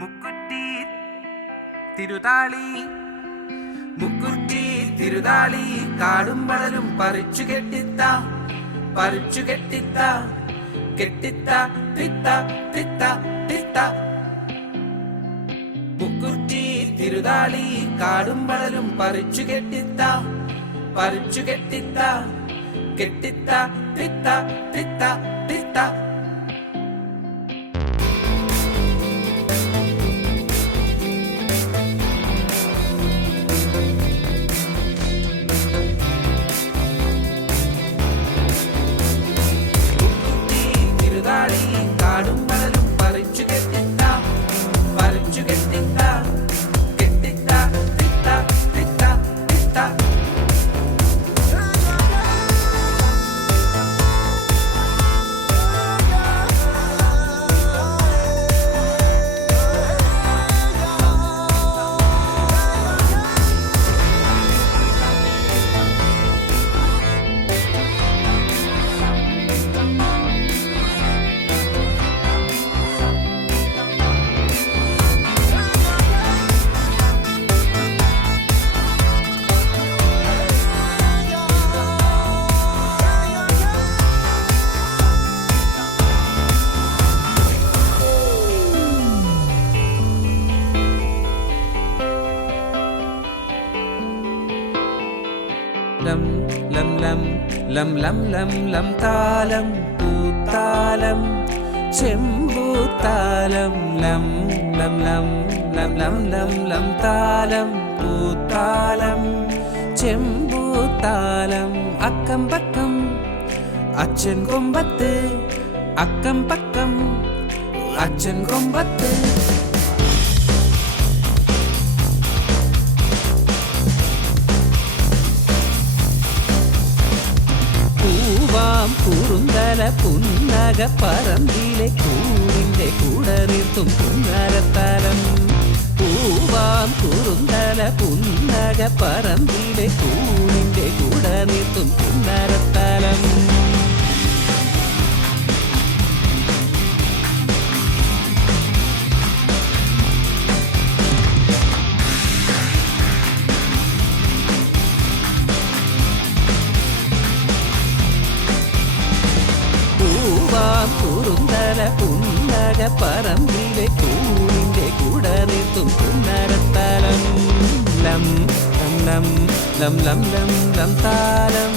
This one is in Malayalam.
മുക്കുറ്റി തിരുതാളി മുക്കുറ്റി തിരുതാളി കാടും വളരും പറിച്ചു കെട്ടിത്ത കെട്ടിത്ത തിത്ത തിത്ത തിത്ത. മുക്കുറ്റി തിരുതാളി കാടും വളരും പറിച്ചു കെട്ടിത്ത കെട്ടിത്ത തിത്ത തിത്ത തിത്ത. കാടും മണലും പറിച്ചു കെട്ടിത്ത കെട്ടിത്ത തിത്ത തിത്ത തിത്ത. ലം ലം ലം ലം ലം ലം ലം താലം പൂത്താലം ചെമ്പൂത്താലം ലം ലം ലം ലം ലം ലം ലം താലം പൂത്താലം ചെമ്പൂത്താലം. അക്കം പക്കം അച്ഛൻ കൊമ്പത്ത് അക്കം പക്കം അച്ഛൻ കൊമ്പത്ത്. കുറുന്തല പുന്നക പറമ്പിലെ കൂടിന്റെ കൂടറിർത്തും പുന്നരത്താലം. പൂവാം കുറുന്തല പുന്നക പറമ്പിലെ കൂടിന്റെ കൂടറിർത്തും പുന്നരത്താലം. കുറുന്തല പുന്നക പറമ്പിലെ കൂടിന്റെ കൂടറിർത്തും പുന്നരത്താലം. ലം ലം ലം ലം ലം ലം ലം താലം